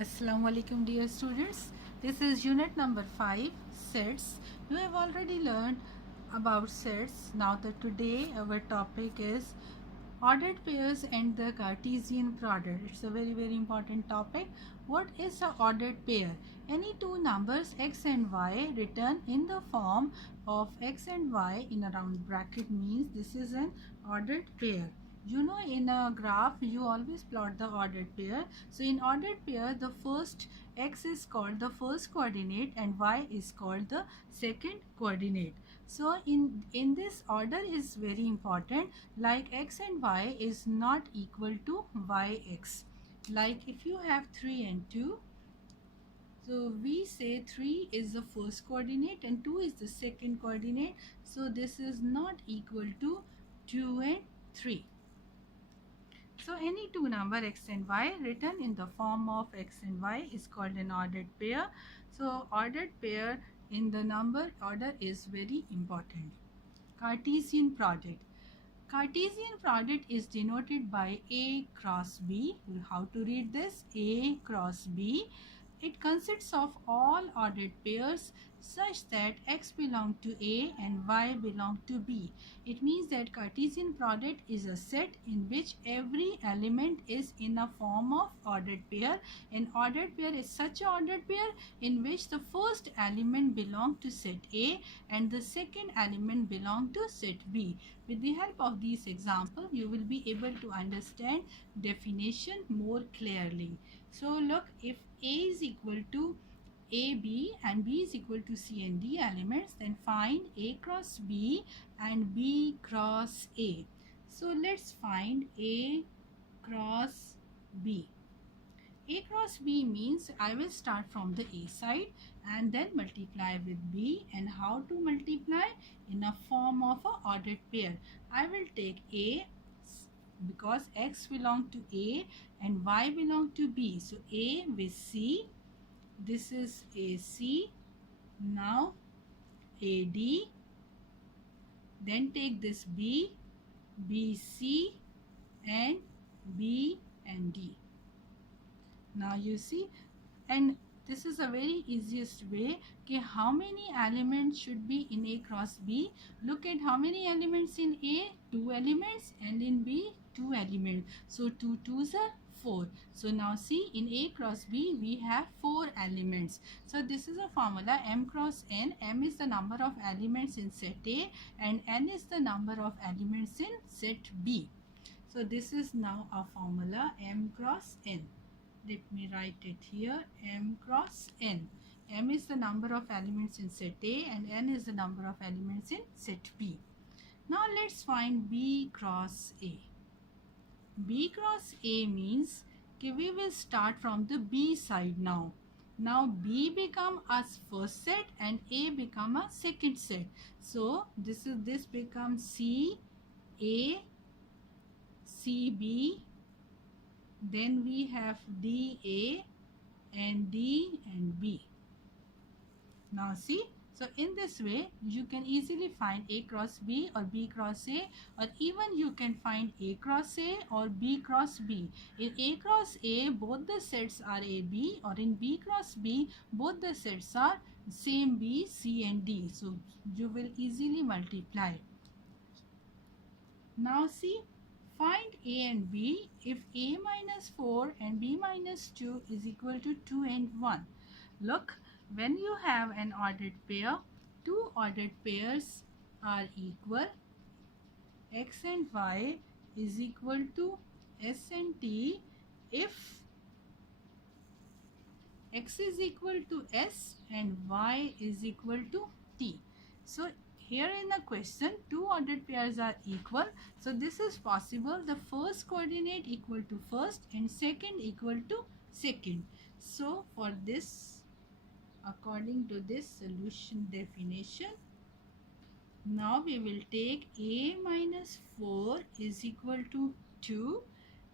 Assalamu alaikum dear students. This is unit number 5 sets. You have already learned about sets. Now today our topic is ordered pairs and the Cartesian product. It's a very important topic. What is a ordered pair? Any two numbers x and y written in the form of x and y in a round bracket means this is an ordered pair. You know, in a graph you always plot the ordered pair. So in ordered pair, the first x is called the first coordinate and y is called the second coordinate. So in this order is very important, like x and y is not equal to yx. Like if you have 3 and 2, so we say 3 is the first coordinate and 2 is the second coordinate. So this is not equal to 2 and 3. So any two number x and y written in the form of x and y is called an ordered pair. So ordered pair in the number order is very important. Cartesian product. Cartesian product is denoted by A cross B. How to read this? A cross B. It consists of all ordered pairs such that x belong to A and y belong to B. It means that Cartesian product is a set in which every element is in a form of ordered pair. An ordered pair is such an ordered pair in which the first element belong to set A and the second element belong to set B. With the help of these examples, you will be able to understand definition more clearly. So look, if A is equal to AB and B is equal to C and D elements, then find A cross B and B cross A. So let's find A cross B. A cross B means I will start from the A side and then multiply with B. And how to multiply? In a form of an ordered pair. I will take A because x belong to A and y belong to B. So A with C. This is AC. Now AD. Then take this B, BC and B and D. Now you see, and this is a very easiest way. Okay, how many elements should be in A cross B? Look at how many elements in A, 2 elements, and in B, 2 elements. So 2 2s are 4. So now see, in A cross B we have 4 elements. So this is a formula M cross N. M is the number of elements in set A and N is the number of elements in set B. So this is now a formula M cross N. Let me write it here, M cross N. M is the number of elements in set A and N is the number of elements in set B. Now let's find B cross A. B cross A means okay, we will start from the B side now. Now B become a first set and A become a second set. So this becomes C A C B. Then we have DA and D and B. Now see, so in this way you can easily find A cross B or B cross A, or even you can find A cross A or B cross B. In A cross A both the sets are AB, or in B cross B both the sets are same B, C and D. So you will easily multiply. Now see, find A and B if A minus 4 and B minus 2 is equal to 2 and 1. Look, when you have an ordered pair, two ordered pairs are equal. X and Y is equal to S and T if X is equal to S and Y is equal to T. So here in the question, two ordered pairs are equal. So this is possible. The first coordinate equal to first and second equal to second. So for this, according to this solution definition, now we will take A minus 4 is equal to 2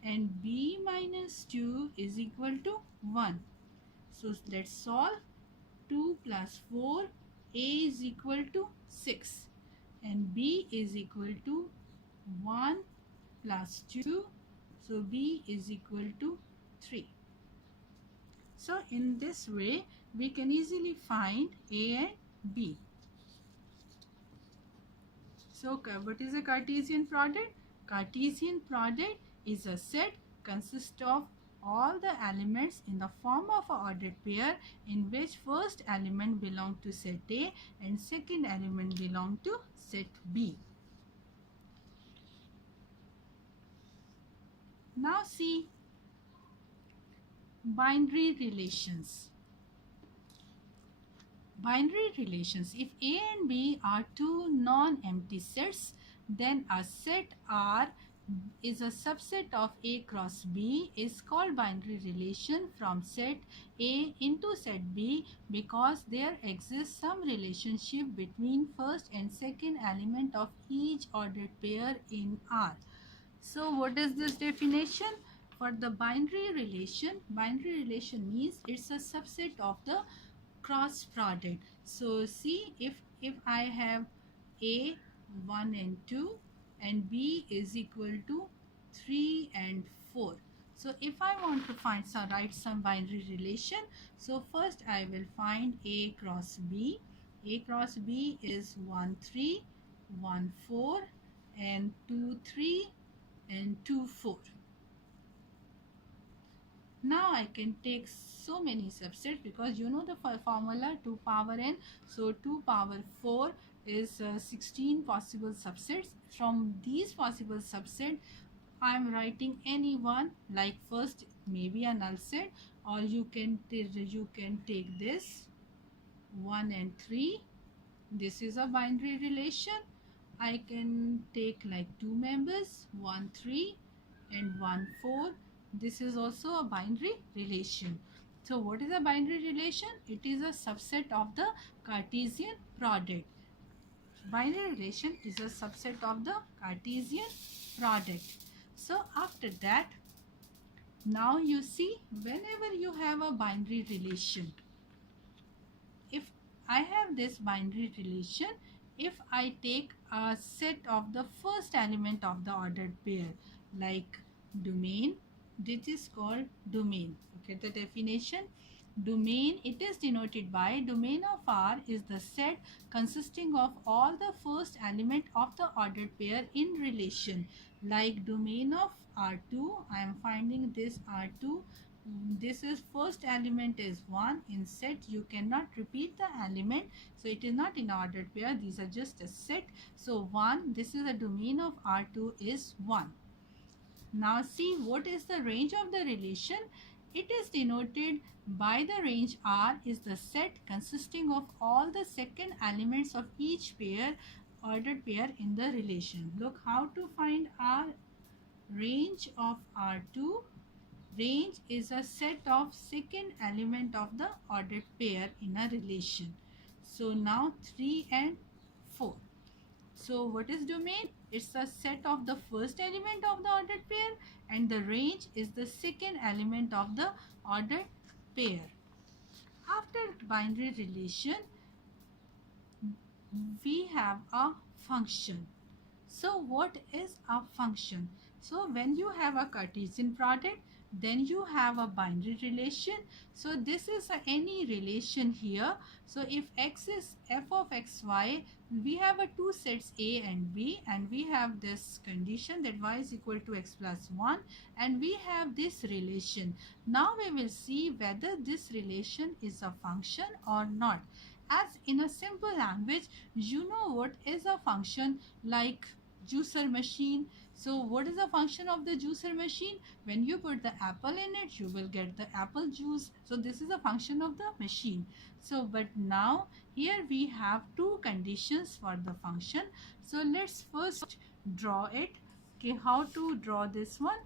and B minus 2 is equal to 1. So let's solve. 2 plus 4, A is equal to 6 and B is equal to 1 plus 2. So B is equal to 3. So in this way we can easily find A and B. So what is a Cartesian product? Cartesian product is a set consists of all the elements in the form of an ordered pair in which first element belong to set A and second element belong to set B. Now see binary relations. Binary relations. If A and B are two non-empty sets, then a set R is a subset of A cross B is called binary relation from set A into set B because there exists some relationship between first and second element of each ordered pair in R. So what is this definition? For the binary relation means it's a subset of the cross product. So see, if I have A 1 and 2 and B is equal to 3 and 4. So if I want to write some binary relation, so first I will find A cross B. A cross B is 1 3, 1 4 and 2 3 and 2 4. Now I can take so many subsets because you know the formula 2 power n. So 2 power 4 is 16 possible subsets. From these possible subsets, I am writing any one, like first maybe a null set, or you can take this 1 and 3. This is a binary relation. I can take like two members 1 3 and 1 4. This is also a binary relation. So what is a binary relation? It is a subset of the Cartesian product. Binary relation is a subset of the Cartesian product. So after that, now you see, whenever you have a binary relation, if I have this binary relation, if I take a set of the first element of the ordered pair, like domain, this is called domain. Okay, the definition: domain, it is denoted by domain of R is the set consisting of all the first element of the ordered pair in relation. Like domain of R2, I am finding this R2. This is first element is 1 in set. You cannot repeat the element, so it is not in ordered pair. These are just a set. So 1, this is a domain of R2 is 1. Now see what is the range of the relation. It is denoted by the range R is the set consisting of all the second elements of each pair, ordered pair in the relation. Look how to find R. Range of R2. Range is a set of second element of the ordered pair in a relation. So now 3 and 4. So what is domain? It's a set of the first element of the ordered pair, and the range is the second element of the ordered pair. After binary relation, we have a function. So what is a function? So when you have a Cartesian product, then you have a binary relation. So this is any relation here. So if x is f of xy, we have a two sets A and B, and we have this condition that y is equal to x plus 1, and we have this relation. Now we will see whether this relation is a function or not. As in a simple language, you know what is a function, like juicer machine. So what is the function of the juicer machine? When you put the apple in it, you will get the apple juice. So this is a function of the machine. So but now here we have two conditions for the function. So let's first draw it. Okay, how to draw this one?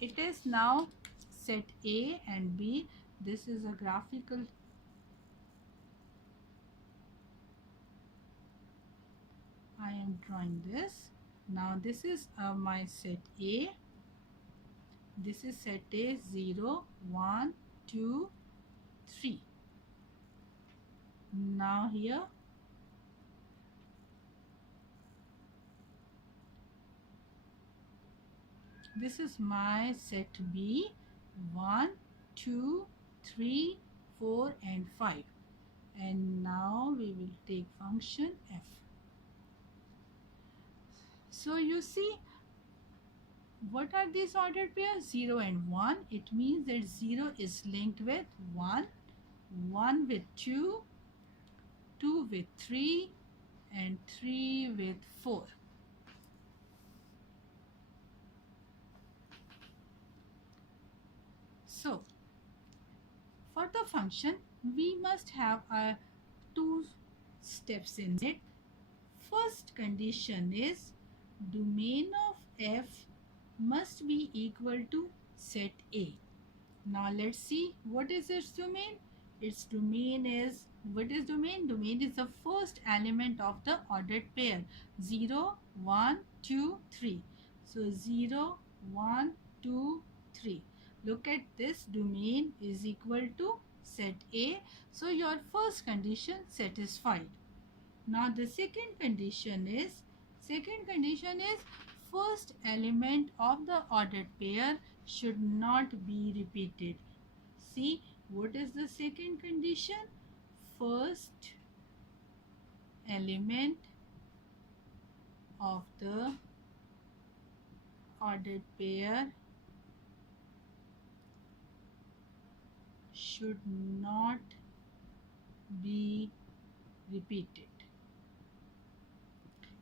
It is now set A and B. This is a graphical. I am drawing this. Now this is my set A. This is set A 0, 1, 2, 3. Now here this is my set B 1, 2, 3, 4 and 5. And now we will take function f. So you see, what are these ordered pairs? 0 and 1. It means that 0 is linked with 1, 1 with 2, 2 with 3 and 3 with 4. So for the function we must have two steps in it. First condition is domain of f must be equal to set A. Now let's see what is its domain. Its domain is, what is domain? Domain is the first element of the ordered pair, 0, 1, 2, 3. So 0, 1, 2, 3. Look at this, domain is equal to set A. So your first condition satisfied. Now the second condition is first element of the ordered pair should not be repeated. See, what is the second condition? First element of the ordered pair should not be repeated.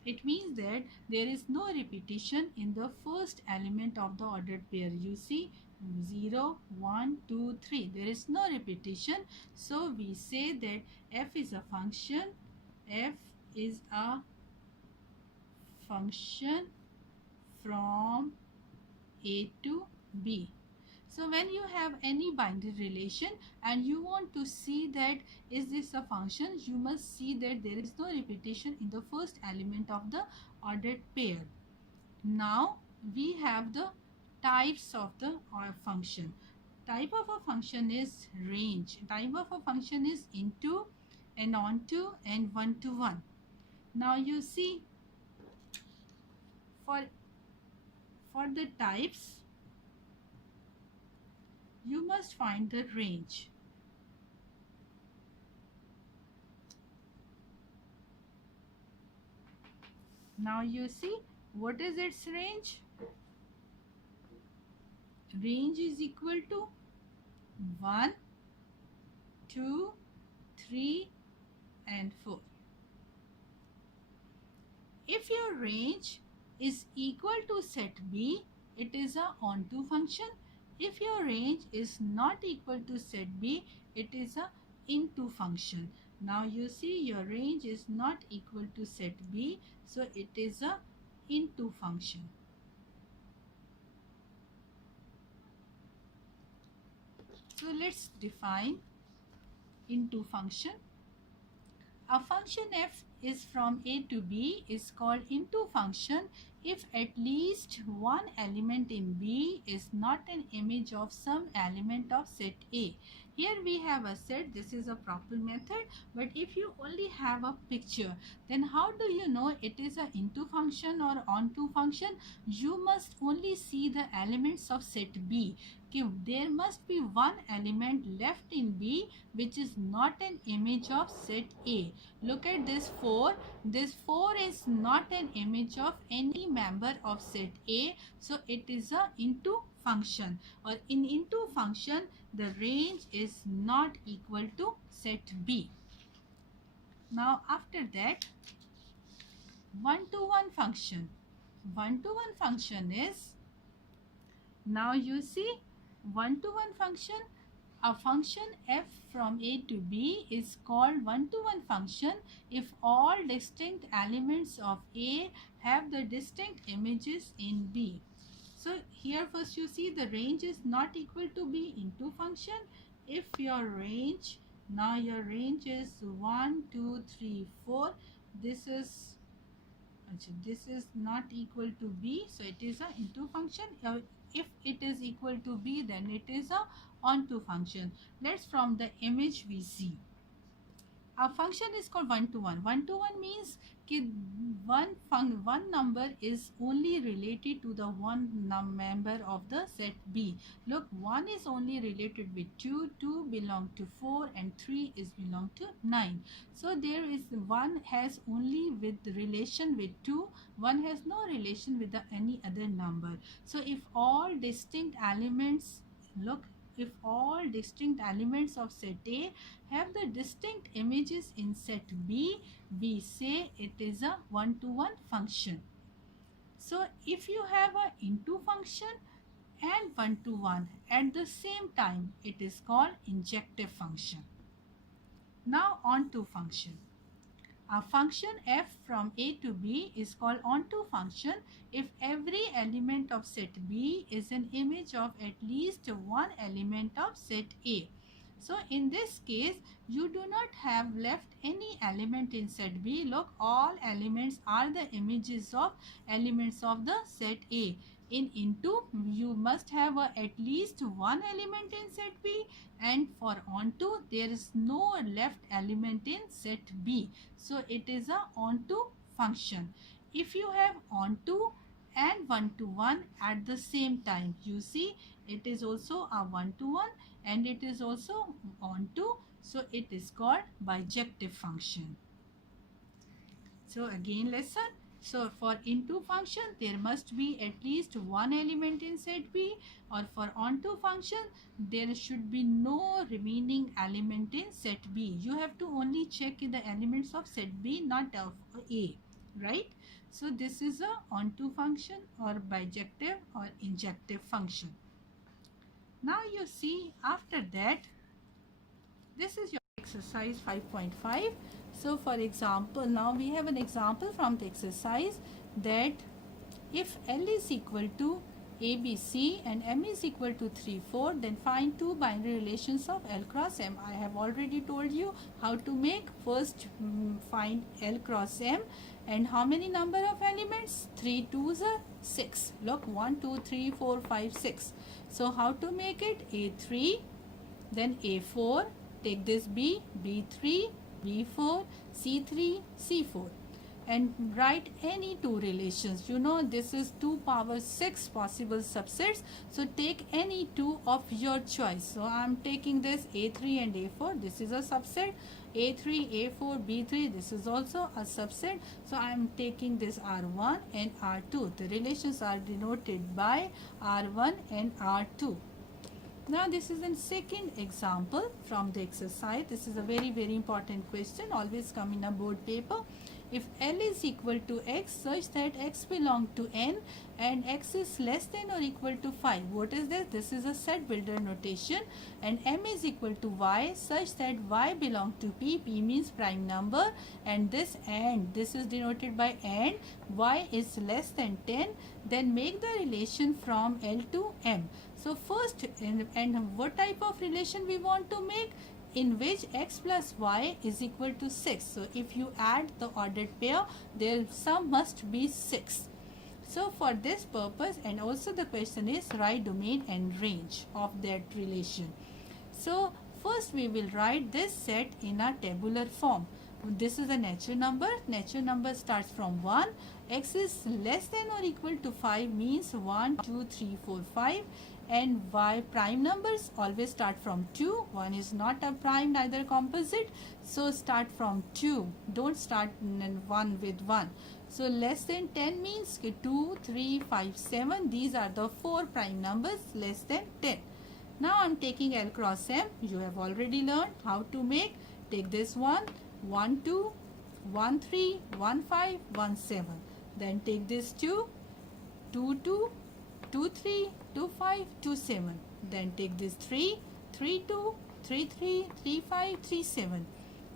It means that there is no repetition in the first element of the ordered pair. You see, 0, 1, 2, 3. There is no repetition. So we say that f is a function. F is a function from A to B. So when you have any binary relation and you want to see that is this a function, you must see that there is no repetition in the first element of the ordered pair. Now we have the types of the function. Type of a function is range. Type of a function is into and onto and one to one. Now you see, for the types you must find the range. Now you see, what is its range? Range is equal to 1, 2, 3 and 4. If your range is equal to set B, it is a onto function. If your range is not equal to set B, it is a into function. Now you see, your range is not equal to set B, so it is a into function. So let's define into function. A function f is from A to B is called into function if at least one element in B is not an image of some element of set A. Here we have a set, this is a proper method, but if you only have a picture, then how do you know it is an into function or onto function? You must only see the elements of set B. There must be one element left in B which is not an image of set A. Look at this 4. This 4 is not an image of any member of set A, so it is a into function, or in into function the range is not equal to set B. Now after that, one-to-one function. One-to-one function is, now you see, one-to-one function, a function f from A to B is called one-to-one function if all distinct elements of A have the distinct images in B. So here first you see the range is not equal to B into function. If your range, now your range is 1, 2, 3, 4, this is not equal to B, so it is a into function. If it is equal to B, then it is a onto function. Let's from the image we see. A function is called one-to-one. One-to-one means कि one number is only related to the member of the set B. Look, 1 is only related with 2, 2 belong to 4, and 3 is belong to 9. So there is 1 has only with relation with 2, 1 has no relation with any other number. So if all distinct elements, look, if all distinct elements of set A have the distinct images in set B, we say it is a one-to-one function. So if you have a into function and one-to-one at the same time, it is called injective function. Now onto function. A function f from A to B is called onto function if every element of set B is an image of at least one element of set A. So in this case, you do not have left any element in set B. Look, all elements are the images of elements of the set A. In into, you must have at least one element in set B, and for onto, there is no left element in set B. So it is a onto function. If you have onto and one-to-one at the same time, you see it is also a one-to-one and it is also onto, so it is called bijective function. So again lesson. So for into function, there must be at least one element in set B, or for onto function, there should be no remaining element in set B. You have to only check the elements of set B, not of A, right? So this is a onto function or bijective or injective function. Now you see, after that, this is your exercise 5.5. So for example, now we have an example from the exercise that if L is equal to ABC and M is equal to 3, 4, then find two binary relations of L cross M. I have already told you how to make. First find L cross M, and how many number of elements? 3 2s are 6. Look, 1 2 3 4 5 6. So how to make it? A3, then A4, take this B, B3, B4, C3, C4, and write any two relations. You know this is 2 power 6 possible subsets, so take any two of your choice. So I am taking this A3 and A4, this is a subset. A3, A4, B3, this is also a subset. So I am taking this R1 and R2. The relations are denoted by R1 and R2. Now this is a second example from the exercise. This is a very important question, always come in a board paper. If L is equal to X such that X belong to N and X is less than or equal to 5. What is this? This is a set builder notation. And M is equal to Y such that Y belong to P. P means prime number, and this is denoted by and Y is less than 10. Then make the relation from L to M. So first, and what type of relation we want to make? In which X plus Y is equal to 6. So if you add the ordered pair, their sum must be 6. So for this purpose, and also the question is write domain and range of that relation. So first we will write this set in a tabular form. This is a natural number. Natural number starts from 1. X is less than or equal to 5 means 1, 2, 3, 4, 5. And Y prime numbers always start from 2. 1 is not a prime, neither composite. So start from 2. Don't start 1 with 1. So less than 10 means 2, 3, 5, 7. These are the 4 prime numbers less than 10. Now I am taking L cross M. You have already learned how to make. Take this one, 1, 2, 1, 3, 1, 5, 1, 7. Then take this 2, 2, 2, 2, 3, 2, 5, 2, 7. Then take this 3, 3, 2, 3, 3, 3, 5, 3, 7.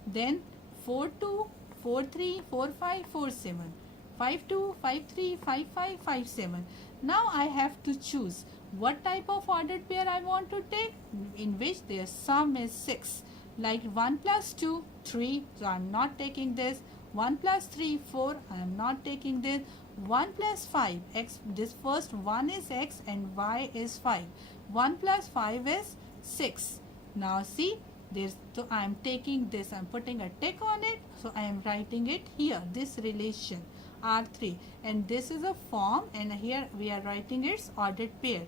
Then 4, 2, 4, 3, 4, 5, 4, 7. 5, 2, 5, 3, 5, 5, 5, 7. Now I have to choose what type of ordered pair I want to take, in which their sum is 6. Like 1 plus 2, 3. So I am not taking this. 1 plus 3, 4. I am not taking this. 1 plus 5, X, this first 1 is X and Y is 5. 1 plus 5 is 6. Now see, This, so I am taking this, I am putting a tick on it, so I am writing it here, this relation R3, and this is a form, and here we are writing its ordered pair.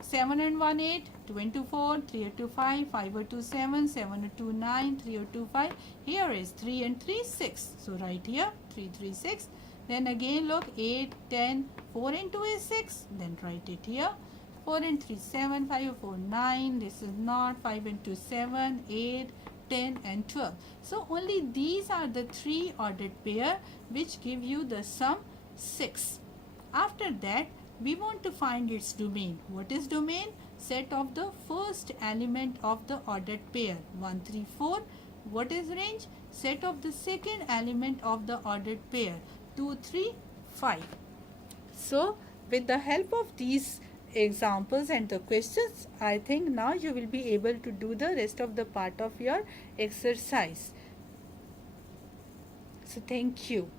7 and 1 8, 2 and 2 4, 3 and 2 5, 5 and 2 7, 7 and 2 9, 3 and 2 5. Here is 3 and 3 6. So write here 3 3 6. Then again look 8 10, 4 and 2 is 6. Then write it here. 4 and 3 7, 5 and 4 9. This is not 5 and 2 7, 8, 10 and 12. So only these are the three ordered pair which give you the sum 6. After that, we want to find its domain. What is domain? Set of the first element of the ordered pair 1 3 4. What is range? Set of the second element of the ordered pair 2 3 5. So with the help of these examples and the questions, I think now you will be able to do the rest of the part of your exercise. So thank you.